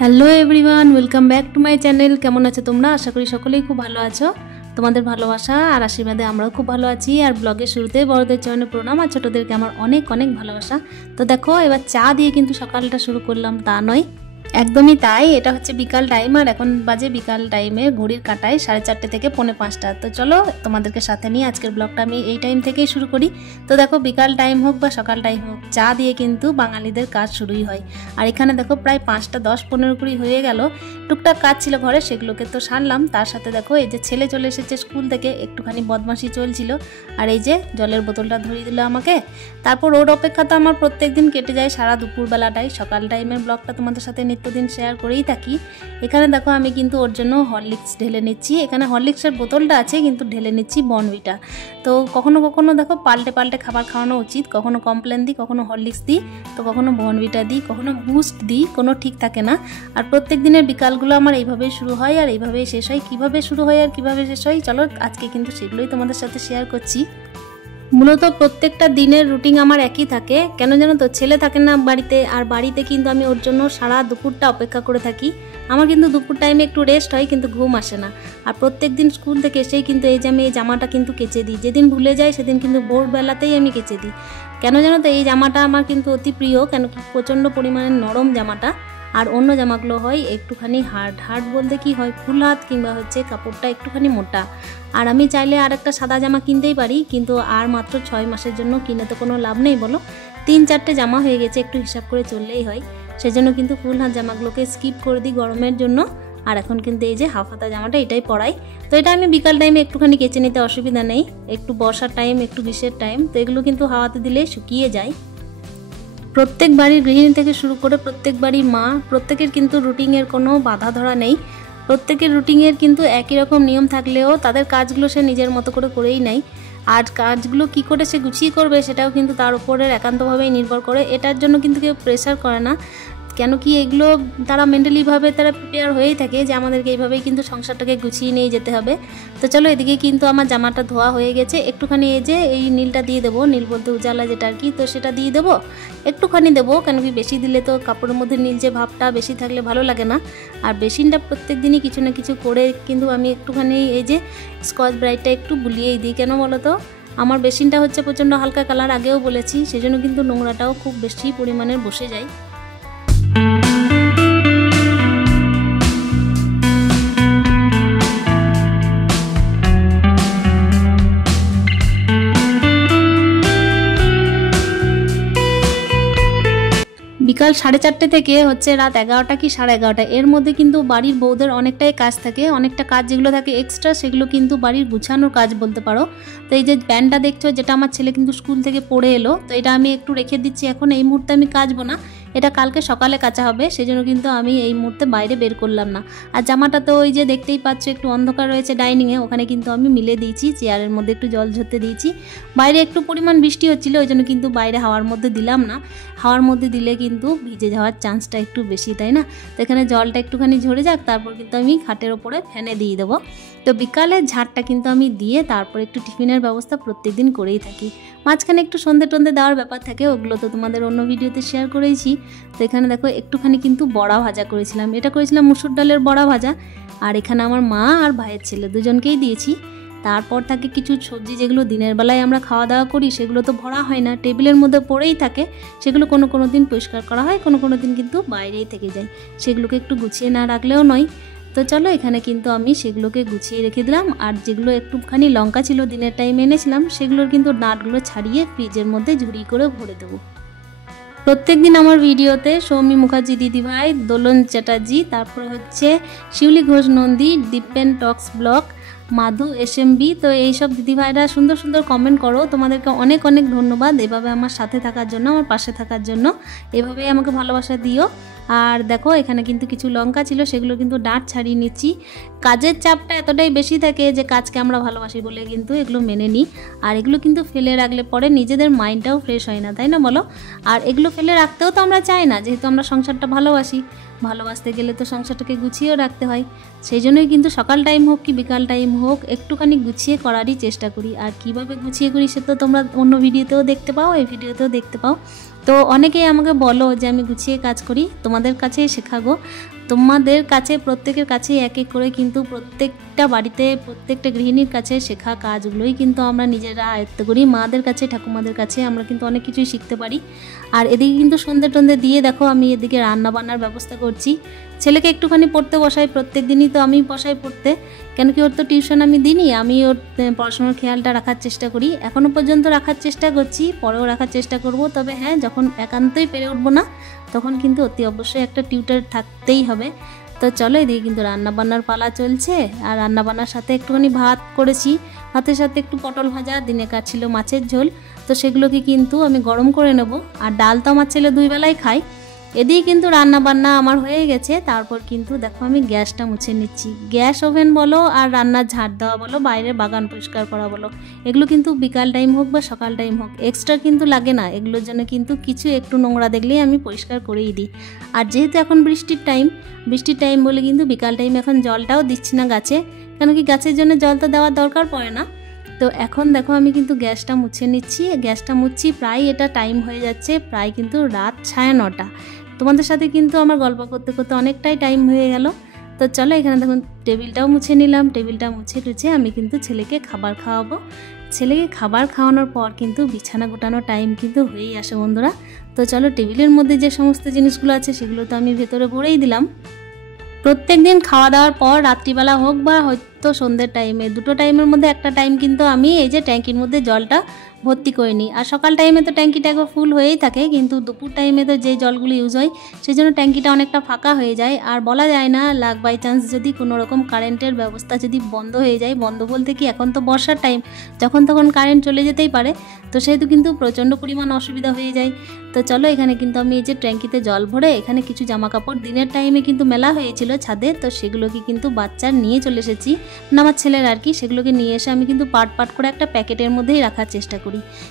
Hello everyone, welcome back to my channel. কেমন আছো তোমরা? আশা করি সকলেই খুব ভালো আছো। তোমাদের ভালোবাসা আর আশীর্বাদে আমরাও খুব ভালো আছি। আর ব্লগের শুরুতে বড়দের চরণে প্রণাম, আর ছোটোদেরকে আমার অনেক অনেক ভালোবাসা। তো দেখো, এবার চা দিয়ে কিন্তু সকালটা শুরু করলাম তা নয়, একদমই তাই। এটা হচ্ছে বিকাল টাইম, আর এখন বাজে বিকাল টাইমে ঘড়ির কাঁটায় 4:30 থেকে 4:45। তো চলো তোমাদেরকে সাথে নিয়ে আজকের ব্লগটা আমি এই টাইম থেকেই শুরু করি। তো দেখো, বিকাল টাইম হোক বা সকাল টাইম হোক, চা দিয়ে কিন্তু বাঙালিদের কাজ শুরুই হয়। আর এখানে দেখো প্রায় 5টা 10-15 কুড়ি হয়ে গেল। টুকটাক কাজ ছিল ঘরে, সেগুলোকে তো সারলাম। তার সাথে দেখো এই যে ছেলে চলে এসেছে স্কুল থেকে, একটুখানি বদমাশি চলছিল। আর এই যে জলের বোতলটা ধরিয়ে দিল আমাকে। তারপর ওর অপেক্ষা তো আমার প্রত্যেক দিন কেটে যায় সারা দুপুরবেলাটাই। সকাল টাইমের ব্লগটা তোমাদের সাথে নিত্যদিন শেয়ার করেই থাকি। এখানে দেখো আমি কিন্তু ওর জন্য হরলিক্স ঢেলে নিচ্ছি। এখানে হরলিক্সের বোতলটা আছে, কিন্তু ঢেলে নিচ্ছি বর্নভিটা। তো কখনো কখনো দেখো পাল্টে পাল্টে খাবার খাওয়ানো উচিত। কখনো কমপ্লেন দিই, কখনো হরলিক্স দিই, তো কখনো বর্নভিটা দিই, কখনো বুস্ট দিই, কোনো ঠিক থাকে না। আর প্রত্যেক দিনের বিকালগুলো আমার এইভাবেই শুরু হয় আর এইভাবেই শেষ হয়। কীভাবে শুরু হয় আর কীভাবে শেষ হয়, চলো আজকে কিন্তু সেগুলোই তোমাদের সাথে শেয়ার করছি। মূলত প্রত্যেকটা দিনের রুটিন আমার একই থাকে। কেন জানো তো, ছেলে থাকে না বাড়িতে, আর বাড়িতে কিন্তু আমি ওর জন্য সারা দুপুরটা অপেক্ষা করে থাকি। আমার কিন্তু দুপুর টাইমে একটু রেস্ট হয়, কিন্তু ঘুম আসে না। আর প্রত্যেক দিন স্কুল থেকে এসেই কিন্তু এই যে আমি এই জামাটা কিন্তু কেচে দিই। যেদিন ভুলে যাই সেদিন কিন্তু ভোরবেলাতেই আমি কেচে দিই। কেন জানো তো, এই জামাটা আমার কিন্তু অতি প্রিয়, কেন কি প্রচণ্ড পরিমাণে নরম জামাটা। আর অন্য জামাগুলো হয় একটুখানি হার্ড বলতে কি হয়, ফুল হাত কিংবা হচ্ছে কাপড়টা একটুখানি মোটা। আর আমি চাইলে আর একটা সাদা জামা কিনতেই পারি, কিন্তু আর মাত্র 6 মাসের জন্য কিনে তো কোনো লাভ নেই বলো। 3-4টে জামা হয়ে গেছে, একটু হিসাব করে চললেই হয়। সেজন্য কিন্তু ফুল হাত জামাগুলোকে স্কিপ করে দিই গরমের জন্য। আর এখন কিন্তু এই যে হাফ হাতা জামাটা এটাই পরাই। তো এটা আমি বিকাল টাইমে একটুখানি কেচে নিতে অসুবিধা নেই। একটু বর্ষার টাইম, একটু গ্রীষ্মের টাইম, তো এগুলো কিন্তু হাওয়াতে দিলে শুকিয়ে যায়। প্রত্যেক বাড়ির গৃহিণী থেকে শুরু করে প্রত্যেক বাড়ির মা, প্রত্যেকের কিন্তু রুটিনের কোনো বাধা ধরা নেই। প্রত্যেকের রুটিনের কিন্তু একই রকম নিয়ম থাকলেও তাদের কাজগুলো সে নিজের মতো করে করেই নেয়। আর কাজগুলো কি করে সে গুছিয়ে করবে সেটাও কিন্তু তার উপরে একান্তভাবেই নির্ভর করে। এটার জন্য কিন্তু কেউ প্রেশার করে না, কেন কি এগুলো তারা মেন্টালিভাবে তারা প্রিপেয়ার হয়েই থাকে যে আমাদেরকে এইভাবেই কিন্তু সংসারটাকে গুছিয়ে নিয়ে যেতে হবে। তো চলো, এদিকে কিন্তু আমার জামাটা ধোয়া হয়ে গেছে। একটুখানি এই যে এই নীলটা দিয়ে দেবো, নীল বলতে উজালা যেটা আর কি, তো সেটা দিয়ে দেবো। একটুখানি দেবো, কেন কি বেশি দিলে তো কাপড়ের মধ্যে নীল যে ভাবটা বেশি থাকলে ভালো লাগে না। আর বেসিনটা প্রত্যেক দিনই কিছু না কিছু করে কিন্তু আমি একটুখানি এই যে স্কচ ব্রাইটটা একটু বুলিয়েই দিই। কেন বলো তো, আমার বেসিনটা হচ্ছে প্রচণ্ড হালকা কালার, আগেও বলেছি, সেজন্য কিন্তু নোংরাটাও খুব বেশি পরিমাণের বসে যায়। বিকাল 4:30 থেকে হচ্ছে রাত 11টা কি 11:30, এর মধ্যে কিন্তু বাড়ির বউদের অনেকটাই কাজ থাকে। অনেকটা কাজ যেগুলো থাকে এক্সট্রা, সেগুলো কিন্তু বাড়ির গুছানোর কাজ বলতে পারো। তো এই যে প্যান্টটা দেখছো, যেটা আমার ছেলে কিন্তু স্কুল থেকে পরে এলো, তো এটা আমি একটু রেখে দিচ্ছি। এখন এই মুহূর্তে আমি কাচবো না, এটা কালকে সকালে কাচা হবে, সেজন্য কিন্তু আমি এই মুহূর্তে বাইরে বের করলাম না। আর জামাটা তো ওই যে দেখতেই পাচ্ছ একটু অন্ধকার রয়েছে ডাইনিংয়ে, ওখানে কিন্তু আমি মিলে দিয়েছি, চেয়ারের মধ্যে একটু জল ঝরতে দিয়েছি। বাইরে একটু পরিমাণ বৃষ্টি হচ্ছিলো, ওই জন্য কিন্তু বাইরে হাওয়ার মধ্যে দিলাম না। হাওয়ার মধ্যে দিলে কিন্তু ভিজে যাওয়ার চান্সটা একটু বেশি, তাই না? তো এখানে জলটা একটুখানি ঝরে যাক, তারপর কিন্তু আমি খাটের ওপরে ফ্যানে দিয়ে দেবো। তো বিকালে ঝাড়টা কিন্তু আমি দিয়ে তারপর একটু টিফিনের ব্যবস্থা প্রত্যেকদিন করেই থাকি। মাঝখানে একটু সন্ধে টন্ধে দেওয়ার ব্যাপার থাকে, ওগুলো তো তোমাদের অন্য ভিডিওতে শেয়ার করেইছি। তো এখানে দেখো একটুখানি কিন্তু বড়া ভাজা করেছিলাম, এটা করেছিলাম মুসুর ডালের বড়া ভাজা। আর এখানে আমার মা আর ভাইয়ের ছেলে দুজনকেই দিয়েছি। তারপর থাকে কিছু সবজি, যেগুলো দিনের বেলায় আমরা খাওয়া দাওয়া করি, সেগুলো তো ভরা হয় না, টেবিলের মধ্যে পড়েই থাকে। সেগুলো কোনো দিন পরিষ্কার করা হয়, কোনো দিন কিন্তু বাইরেই থেকে যায়, সেগুলোকে একটু গুছিয়ে না রাখলেও নয়। তো চলো, এখানে কিন্তু আমি সেগুলোকে গুছিয়ে রেখে দিলাম। আর যেগুলো একটুখানি লঙ্কা ছিল দিনের টাইমে এনেছিলাম, সেগুলোর কিন্তু ডাঁটগুলো ছাড়িয়ে ফ্রিজের মধ্যে ঝুড়ি করে ভরে দেবো। প্রত্যেক দিন আমার ভিডিওতে সৌমি মুখার্জি দিদিভাই, দোলন চ্যাটার্জি, তারপরে হচ্ছে শিউলি ঘোষ নন্দী, দীপেন টক্স ব্লগ, মাধু SMB, তো এইসব দিদিভাইরা সুন্দর সুন্দর কমেন্ট করো। তোমাদেরকে অনেক অনেক ধন্যবাদ এভাবে আমার সাথে থাকার জন্য, আমার পাশে থাকার জন্য। এভাবেই আমাকে ভালোবাসা দিও। আর দেখো, এখানে কিন্তু কিছু লঙ্কা ছিল, সেগুলো কিন্তু ডাঁট ছাড়িয়ে নিচ্ছি। কাজের চাপটা এতটাই বেশি থাকে যে কাজকে আমরা ভালোবাসি বলে কিন্তু এগুলো মেনে নিই। আর এগুলো কিন্তু ফেলে রাখলে পরে নিজেদের মাইন্ডটাও ফ্রেশ হয় না, তাই না বলো? আর এগুলো ফেলে রাখতেও তো আমরা চাই না, যেহেতু আমরা সংসারটা ভালোবাসি। ভালোবাসতে গেলে তো সংসারটাকে গুছিয়েও রাখতে হয়। সেই জন্যই কিন্তু সকাল টাইম হোক কি বিকাল টাইম হোক একটুখানি গুছিয়ে করারই চেষ্টা করি। আর কিভাবে গুছিয়ে করি সে তো তোমরা অন্য ভিডিওতেও দেখতে পাও, এই ভিডিওতেও দেখতে পাও। তো অনেকেই আমাকে বলো যে আমি গুছিয়ে কাজ করি, তোমাদের কাছেই শেখাবো। তোমাদের কাছে প্রত্যেকের কাছেই এক এক করে কিন্তু প্রত্যেকটা বাড়িতে প্রত্যেকটা গৃহিণীর কাছে শেখা কাজগুলোই কিন্তু আমরা নিজেরা আয়ত্ত করি। মাদের কাছে ঠাকুমাদের কাছে আমরা কিন্তু অনেক কিছুই শিখতে পারি। আর এদিকে কিন্তু সন্ধে টন্ধে দিয়ে দেখো আমি এদিকে রান্না বান্নার ব্যবস্থা করছি। ছেলেকে একটুখানি পড়তে বসাই, প্রত্যেক দিনই তো আমি বসাই পড়তে, কেন কি ওর তো টিউশন আমি দিইনি, আমি ওর পড়াশোনার খেয়ালটা রাখার চেষ্টা করি। এখনও পর্যন্ত রাখার চেষ্টা করছি, পরেও রাখার চেষ্টা করব। তবে হ্যাঁ, যখন একান্তই পেরে উঠবো না তখন কিন্তু অতি অবশ্যই একটা টিউটর থাকতেই হবে। তো চলো, এদিকে কিন্তু রান্নাবান্নার পালা চলছে। আর রান্নাবান্নার সাথে একটুখানি ভাত করেছি, ভাতের সাথে একটু পটল ভাজা, দিনেকার ছিল মাছের ঝোল, তো সেগুলোকে কিন্তু আমি গরম করে নেব। আর ডাল তো আমার ছেলে 2 বেলাই খায়। এদিকে কিন্তু রান্না বান্না আমার হয়ে গেছে। তারপর কিন্তু দেখো আমি গ্যাসটা মুছে নিচ্ছি। গ্যাস ওভেন বলো আর রান্নার ঝাড় দেওয়া বলো, বাইরের বাগান পরিষ্কার করা বলো, এগুলো কিন্তু বিকাল টাইম হোক বা সকাল টাইম হোক এক্সট্রা কিন্তু লাগে না। এগুলোর জন্য কিন্তু কিছু একটু নোংরা দেখলেই আমি পরিষ্কার করেই দিই। আর যেহেতু এখন বৃষ্টির টাইম বলে কিন্তু বিকাল টাইম এখন জলটাও দিচ্ছি না গাছে, কেন কি গাছের জন্য জল তো দেওয়ার দরকার পড়ে না। তো এখন দেখো আমি কিন্তু গ্যাসটা মুছে নিচ্ছি। গ্যাসটা মুছছি, প্রায় এটা টাইম হয়ে যাচ্ছে, প্রায় কিন্তু রাত 9:30। তোমাদের সাথে কিন্তু আমার গল্প করতে করতে অনেকটাই টাইম হয়ে গেল। তো চলো, এখানে দেখুন টেবিলটাও মুছে নিলাম। টেবিলটা মুছে টুছে আমি কিন্তু ছেলেকে খাবার খাওয়াবো। ছেলেকে খাবার খাওয়ানোর পর কিন্তু বিছানা গোটানোর টাইম কিন্তু হয়েই আসে বন্ধুরা। তো চলো, টেবিলের মধ্যে যে সমস্ত জিনিসগুলো আছে সেগুলো তো আমি ভেতরে ভরেই দিলাম। প্রত্যেক দিন খাওয়া দাওয়ার পর রাত্রিবেলা হোক বা হয়তো সন্ধ্যের টাইমে, দুটো টাইমের মধ্যে একটা টাইম কিন্তু আমি এই যে ট্যাঙ্কির মধ্যে জলটা ভর্তি করে নিই। আর সকাল টাইমে তো ট্যাঙ্কিটা একবার ফুল হয়েই থাকে, কিন্তু দুপুর টাইমে তো যে জলগুলো ইউজ হয় সেই জন্য ট্যাঙ্কিটা অনেকটা ফাঁকা হয়ে যায়। আর বলা যায় না, লাক বাই চান্স যদি কোনো রকম কারেন্টের ব্যবস্থা যদি বন্ধ হয়ে যায়, বন্ধ বলতে কি এখন তো বর্ষার টাইম, যখন তখন কারেন্ট চলে যেতেই পারে, তো সেহেতু কিন্তু প্রচণ্ড পরিমাণ অসুবিধা হয়ে যায়। তো চলো, এখানে কিন্তু আমি এই যে ট্যাঙ্কিতে জল ভরে এখানে কিছু জামা কাপড় দিনের টাইমে কিন্তু মেলা হয়েছিল ছাদে, তো সেগুলোকে কিন্তু বাচ্চার নিয়ে চলে এসেছি, না আমার ছেলের আর কি। সেগুলোকে নিয়ে এসে আমি কিন্তু পাট পাট করে একটা প্যাকেটের মধ্যেই রাখার চেষ্টা করি।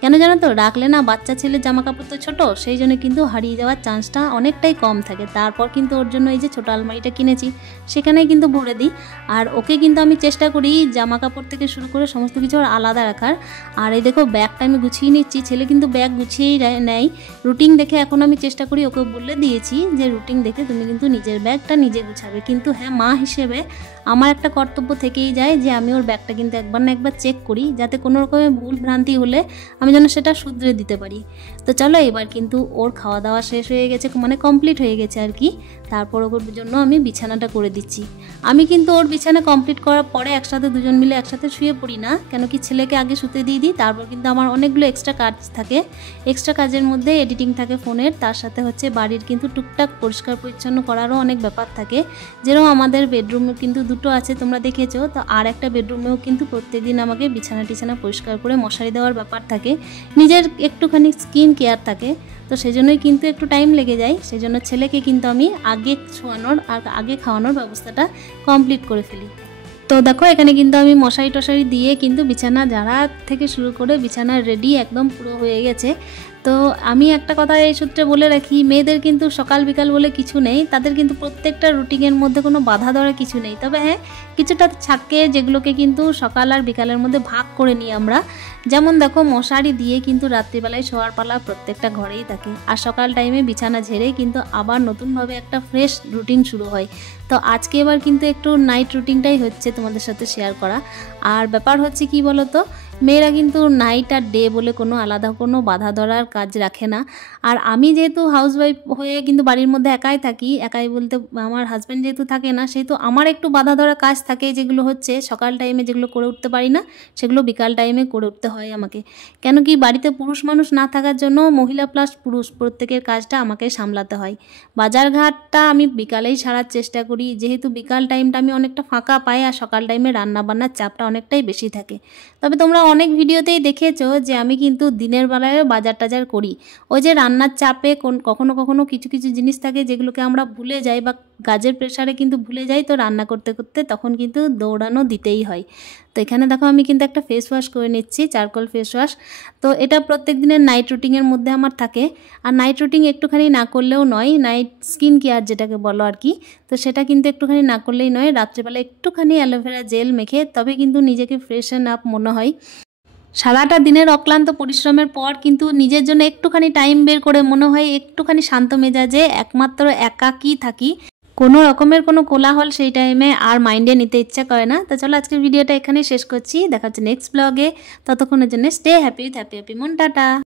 কেন জানো তো, রাখলে না বাচ্চা ছেলের জামা কাপড় তো ছোটো, সেই জন্য কিন্তু হারিয়ে যাওয়ার চান্সটা অনেকটাই কম থাকে। তারপর কিন্তু ওর জন্য এই যে ছোটো আলমারিটা কিনেছি, সেখানেই কিন্তু ভরে দিই। আর ওকে কিন্তু আমি চেষ্টা করি জামা কাপড় থেকে শুরু করে সমস্ত কিছু আলাদা রাখার। আর এই দেখো ব্যাগটা আমি গুছিয়ে নিচ্ছি, ছেলে কিন্তু ব্যাগ গুছিয়েই নেয়। রুটিন দেখে এখন আমি চেষ্টা করি, ওকে বলে দিয়েছি যে রুটিন দেখে তুমি কিন্তু নিজের ব্যাগটা নিজে গুছাবে। কিন্তু হ্যাঁ, মা হিসেবে আমার একটা কর্তব্য থেকেই যায় যে আমি ওর ব্যাগটা কিন্তু একবার না একবার চেক করি, যাতে কোনো রকমের ভুল ভ্রান্তি হলে আমি যেন সেটা শুধরে দিতে পারি। তো চলো, এবার কিন্তু ওর খাওয়া দাওয়া শেষ হয়ে গেছে, মানে কমপ্লিট হয়ে গেছে আর কি। তারপর ওর জন্য আমি বিছানাটা করে দিচ্ছি। আমি কিন্তু ওর বিছানা কমপ্লিট করার পরে একসাথে দুজন মিলে একসাথে শুয়ে পড়ি না, কেন কি ছেলেকে আগে শুতে দিয়ে দিই। তারপর কিন্তু আমার অনেকগুলো এক্সট্রা কাজ থাকে। এক্সট্রা কাজের মধ্যে এডিটিং থাকে ফোনের, তার সাথে হচ্ছে বাড়ির কিন্তু টুকটাক পরিষ্কার পরিচ্ছন্ন করারও অনেক ব্যাপার থাকে। যেরকম আমাদের বেডরুমে কিন্তু দুটো আছে, তোমরা দেখেছো তো, আর একটা বেডরুমেও কিন্তু প্রত্যেকদিন আমাকে বিছানা টিছানা পরিষ্কার করে মশারি দেওয়ার ব্যাপার থাকে। নিজের একটুখানি স্কিন কেয়ার থাকে, তো সেই জন্যই কিন্তু একটু টাইম লেগে যায়। সেই জন্য ছেলেকে কিন্তু আমি আগে শোয়ানোর আর আগে খাওয়ানোর ব্যবস্থাটা কমপ্লিট করে ফেলি। তো দেখো, এখানে কিন্তু আমি মশারি টশারি দিয়ে কিন্তু বিছানা ঝাড়া থেকে শুরু করে বিছানা রেডি একদম পুরো হয়ে গেছে। তো আমি একটা কথা এই সূত্রে বলে রাখি, মেয়েদের কিন্তু সকাল বিকাল বলে কিছু নেই, তাদের কিন্তু প্রত্যেকটা রুটিনের মধ্যে কোনো বাধা ধরা কিছু নেই। তবে হ্যাঁ, কিছুটা থাকে যেগুলোকে কিন্তু সকাল আর বিকালের মধ্যে ভাগ করে নিই আমরা। যেমন দেখো, মশারি দিয়ে কিন্তু রাত্রিবেলায় শোয়ার পালা প্রত্যেকটা ঘরেই থাকে, আর সকাল টাইমে বিছানা ঝেড়ে কিন্তু আবার নতুনভাবে একটা ফ্রেশ রুটিন শুরু হয়। তো আজকে এবার কিন্তু একটু নাইট রুটিনটাই হচ্ছে তোমাদের সাথে শেয়ার করা। আর ব্যাপার হচ্ছে কি বলো তো, মেয়েরা কিন্তু নাইট আর ডে বলে কোনো আলাদা কোনো বাধা ধরার কাজ রাখে না। আর আমি যেহেতু হাউসওয়াইফ হয়ে কিন্তু বাড়ির মধ্যে একাই থাকি, একাই বলতে আমার হাজব্যান্ড যেহেতু থাকে না, সেহেতু আমার একটু বাধা ধরা কাজ থাকে, যেগুলো হচ্ছে সকাল টাইমে যেগুলো করে উঠতে পারি না সেগুলো বিকাল টাইমে করে উঠতে হয় আমাকে। কেন কি বাড়িতে পুরুষ মানুষ না থাকার জন্য মহিলা প্লাস পুরুষ প্রত্যেকের কাজটা আমাকে সামলাতে হয়। বাজার ঘাটটা আমি বিকালেই সারার চেষ্টা করি, যেহেতু বিকাল টাইমটা আমি অনেকটা ফাঁকা পাই, আর সকাল টাইমে রান্নাবান্নার চাপটা অনেকটাই বেশি থাকে। তবে তোমরা অনেক ভিডিওতেই দেখেছো যে আমি কিন্তু দিনের বেলায়ও বাজার টাজার করি। ওই যে রান্নার চাপে কখনো কখনো কিছু কিছু জিনিস থাকে যেগুলোকে আমরা ভুলে যাই বা কাজের প্রেশারে কিন্তু ভুলে যাই, তো রান্না করতে করতে তখন কিন্তু দৌড়ানো দিতেই হয়। তো এখানে দেখো আমি কিন্তু একটা ফেস ওয়াশ করে নিচ্ছি, চারকোল ফেস ওয়াশ। তো এটা প্রত্যেক দিনের নাইট রুটিনের মধ্যে আমার থাকে। আর নাইট রুটিন একটুখানি না করলেও নয়, নাইট স্কিন কেয়ার যেটাকে বলো আর কি, তো সেটা কিন্তু একটুখানি না করলেই নয়। রাত্রেবেলা একটুখানি অ্যালোভেরা জেল মেখে তবে কিন্তু নিজেকে ফ্রেশন আপ মনে হয়। সারাটা দিনের অক্লান্ত পরিশ্রমের পর কিন্তু নিজের জন্য একটুখানি টাইম বের করে মনে হয় একটুখানি শান্ত মেজাজে একমাত্র একাকী থাকি, কোনো রকমের কোনো কোলাহল সেই টাইমে আর মাইন্ডে নিতে ইচ্ছা করে না। তো চলো আজকের ভিডিওটা এখানে শেষ করছি, দেখা হচ্ছে নেক্সট ব্লগে। ততক্ষণের জন্য stay happy with happy happy মন, টাটা।